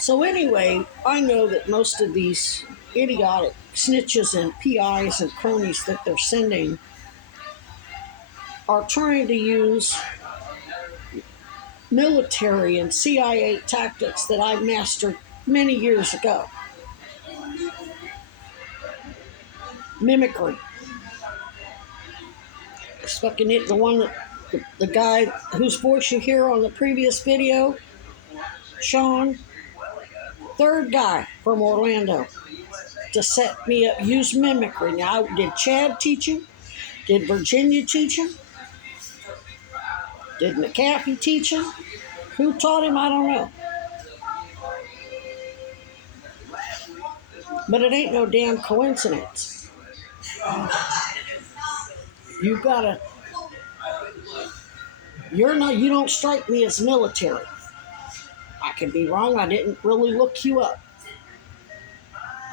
So anyway, I know that most of these idiotic snitches and PIs and cronies that they're sending are trying to use military and CIA tactics that I mastered many years ago. Mimicry. It's fucking it. The one that the guy whose voice you hear on the previous video, Sean, third guy from Orlando to set me up, use mimicry. Now, did Chad teach him? Did Virginia teach him? Did McAfee teach him? Who taught him? I don't know. But it ain't no damn coincidence. You gotta, you don't strike me as military. I could be wrong. I didn't really look you up.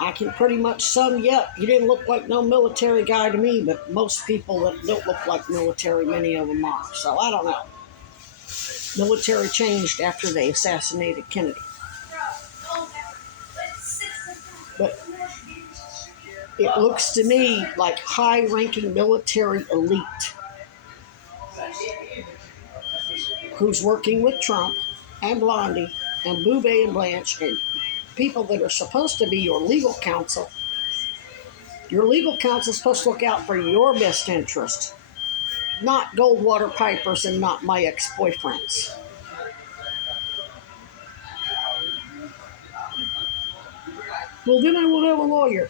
I can pretty much sum you up. You didn't look like no military guy to me, but most people that don't look like military, many of them are. So I don't know. Military changed after they assassinated Kennedy. But it looks to me like high-ranking military elite who's working with Trump and Blondie and Boubet and Blanche and people that are supposed to be your legal counsel. Your legal counsel is supposed to look out for your best interest, not Goldwater Pipers and not my ex-boyfriends. Well, then I will have a lawyer.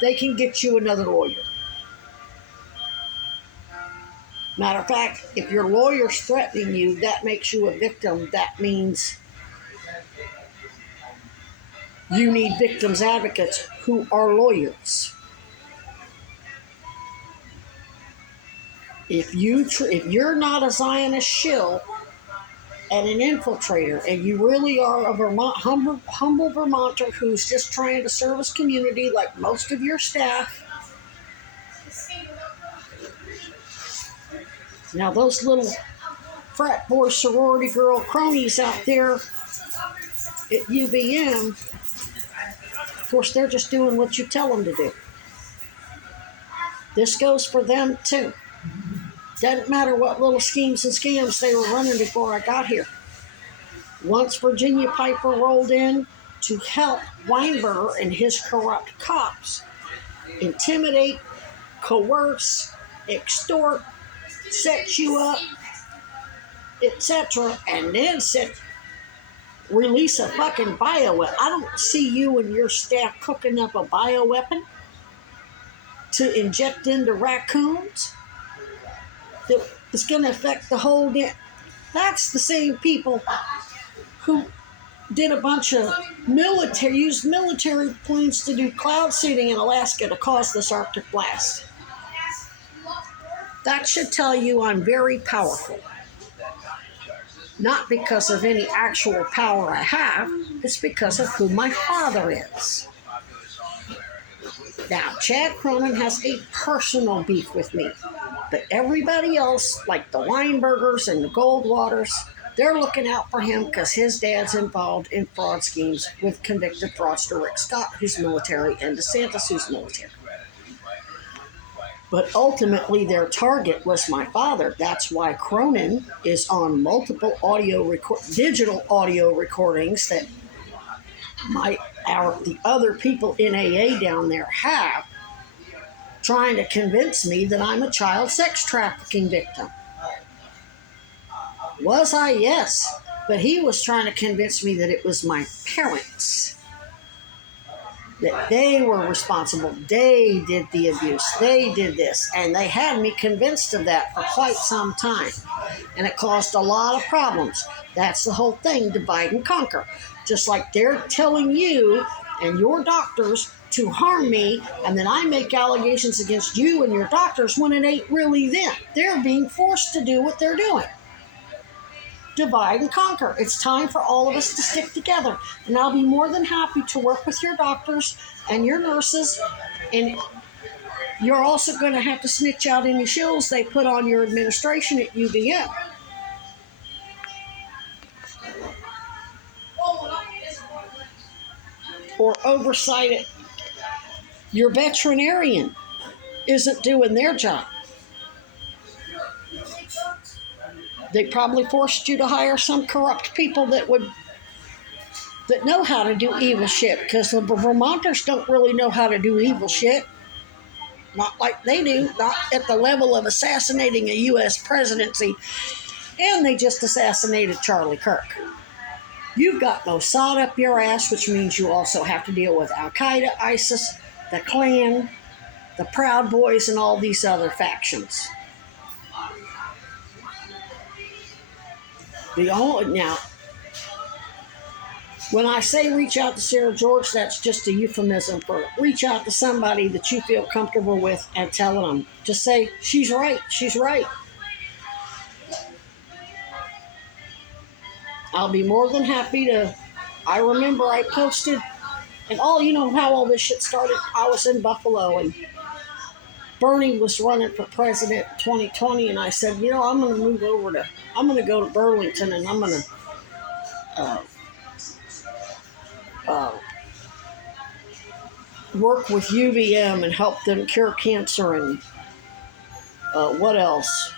They can get you another lawyer. Matter of fact, if your lawyer's threatening you, that makes you a victim. That means you need victims advocates who are lawyers. If you're not a Zionist shill and an infiltrator, and you really are a humble Vermonter who's just trying to serve his community like most of your staff, now those little frat boy sorority girl cronies out there at UVM, of course, they're just doing what you tell them to do. This goes for them too. Doesn't matter what little schemes and scams they were running before I got here. Once Virginia Piper rolled in to help Weinberger and his corrupt cops intimidate, coerce, extort, set you up, etc., and then release a fucking bioweapon. I don't see you and your staff cooking up a bioweapon to inject into raccoons that is going to affect the whole damn. That's the same people who did a bunch of used military planes to do cloud seeding in Alaska to cause this Arctic blast. That should tell you I'm very powerful. Not because of any actual power I have, it's because of who my father is. Now, Chad Cronin has a personal beef with me, but everybody else, like the Weinbergers and the Goldwaters, they're looking out for him because his dad's involved in fraud schemes with convicted fraudster Rick Scott, who's military, and DeSantis, who's military. But ultimately, their target was my father. That's why Cronin is on multiple digital audio recordings that the other people in AA down there have, trying to convince me that I'm a child sex trafficking victim. Was I? Yes. But he was trying to convince me that it was my parents. That they were responsible. They did the abuse. They did this. And they had me convinced of that for quite some time. And it caused a lot of problems. That's the whole thing, divide and conquer. Just like they're telling you and your doctors to harm me, and then I make allegations against you and your doctors when it ain't really them. They're being forced to do what they're doing. Divide and conquer. It's time for all of us to stick together. And I'll be more than happy to work with your doctors and your nurses. And you're also going to have to snitch out any shills they put on your administration at UVM. or oversight it. Your veterinarian isn't doing their job. They probably forced you to hire some corrupt people that know how to do evil shit, because the Vermonters don't really know how to do evil shit. Not like they do, not at the level of assassinating a U.S. presidency, and they just assassinated Charlie Kirk. You've got Mossad up your ass, which means you also have to deal with Al-Qaeda, ISIS, the Klan, the Proud Boys, and all these other factions. Now, when I say reach out to Sarah George, that's just a euphemism for reach out to somebody that you feel comfortable with and tell them. Just say, she's right, she's right. I'll be more than happy to. I remember I posted, and you know how all this shit started. I was in Buffalo, and Bernie was running for president in 2020, and I said, I'm going to go to Burlington, and I'm going to work with UVM and help them cure cancer, and what else?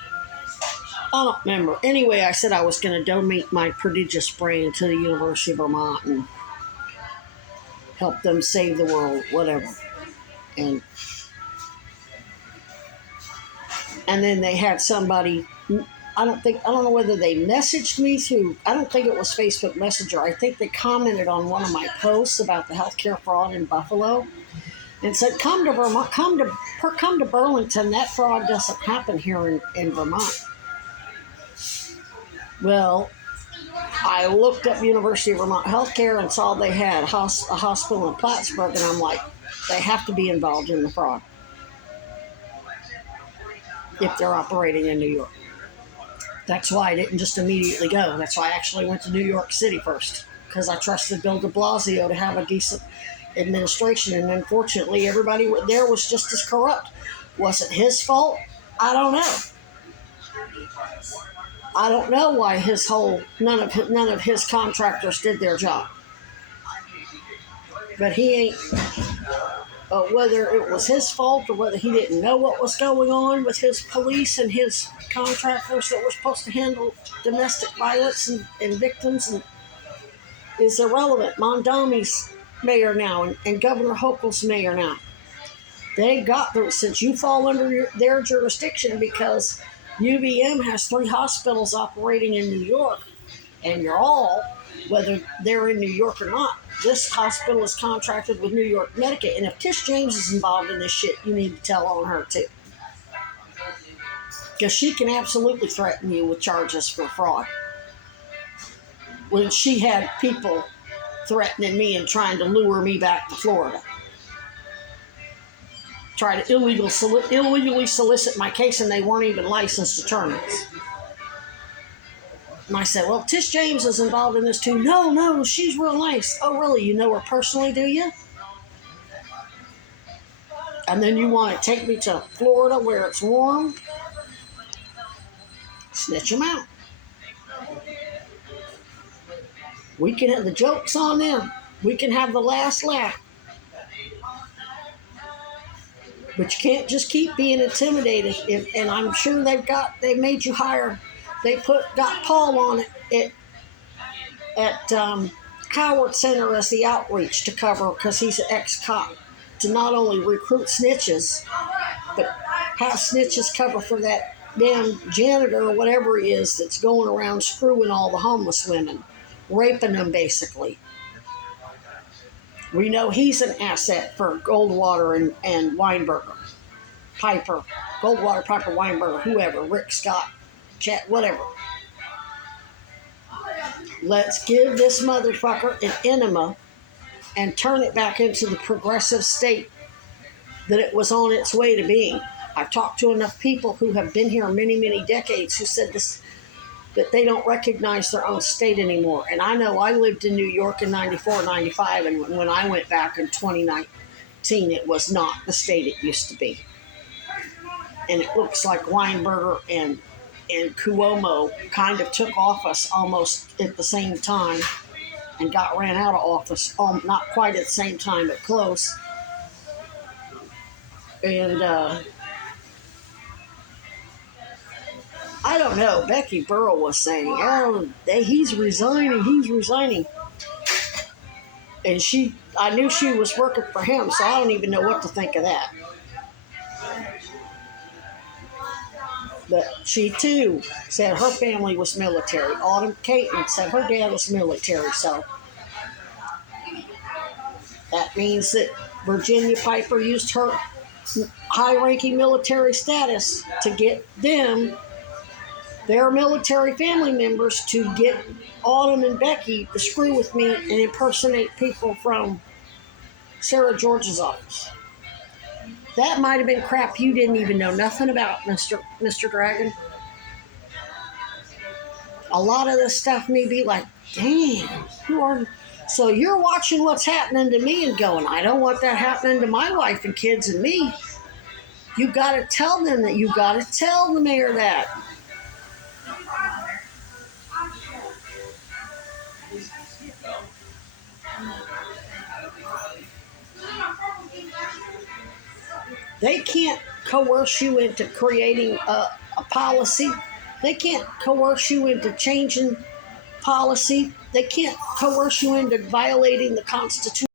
I don't remember. Anyway, I said I was going to donate my prodigious brain to the University of Vermont and help them save the world, whatever. And then they had somebody, I don't know whether they messaged me through, I don't think it was Facebook Messenger. I think they commented on one of my posts about the healthcare fraud in Buffalo and said, come to Vermont, come to Burlington. That fraud doesn't happen here in Vermont. Well, I looked up University of Vermont Healthcare and saw they had a hospital in Plattsburgh, and I'm like, they have to be involved in the fraud if they're operating in New York. That's why I didn't just immediately go. That's why I actually went to New York City first, because I trusted Bill de Blasio to have a decent administration, and unfortunately everybody there was just as corrupt. Was it his fault? I don't know. I don't know why none of his contractors did their job. But he ain't, whether it was his fault or whether he didn't know what was going on with his police and his contractors that were supposed to handle domestic violence and victims, and is irrelevant. Mondami's mayor now, and Governor Hochul's mayor now. They got them, since you fall under their jurisdiction, because UVM has 3 hospitals operating in New York, and you're all, whether they're in New York or not, this hospital is contracted with New York Medicaid. And if Tish James is involved in this shit, you need to tell on her too. Because she can absolutely threaten you with charges for fraud. When she had people threatening me and trying to lure me back to Florida. Try to illegally solicit my case, and they weren't even licensed attorneys. And I said, well, Tish James is involved in this too. No, she's real nice. Oh, really? You know her personally, do you? And then you want to take me to Florida where it's warm? Snitch them out. We can have the jokes on them. We can have the last laugh. But you can't just keep being intimidated. And I'm sure they made you hire. They got Paul on it at Howard Center as the outreach to cover, because he's an ex-cop, to not only recruit snitches, but have snitches cover for that damn janitor or whatever he is that's going around screwing all the homeless women, raping them basically. We know he's an asset for Goldwater and Weinberger, Piper, Goldwater, Piper, Weinberger, whoever, Rick Scott, Chat, whatever. Let's give this motherfucker an enema and turn it back into the progressive state that it was on its way to being. I've talked to enough people who have been here many, many decades who said this, that they don't recognize their own state anymore. And I know I lived in New York in 94, 95, and when I went back in 2019, it was not the state it used to be. And it looks like Weinberger and Cuomo kind of took office almost at the same time. and got ran out of office. Not quite at the same time, but close. And I don't know. Becky Burrow was saying, "Oh, he's resigning. He's resigning." And I knew she was working for him, so I don't even know what to think of that. But she too said her family was military. Autumn Caton said her dad was military, so that means that Virginia Piper used her high-ranking military status to get their military family members, to get Autumn and Becky to screw with me and impersonate people from Sarah George's office. That might have been crap you didn't even know nothing about, Mr. Dragon. A lot of this stuff may be like, damn, who are you? So you're watching what's happening to me and going, I don't want that happening to my wife and kids and me. You got to tell them that. You got to tell the mayor that. They can't coerce you into creating a policy. They can't coerce you into changing policy. They can't coerce you into violating the Constitution.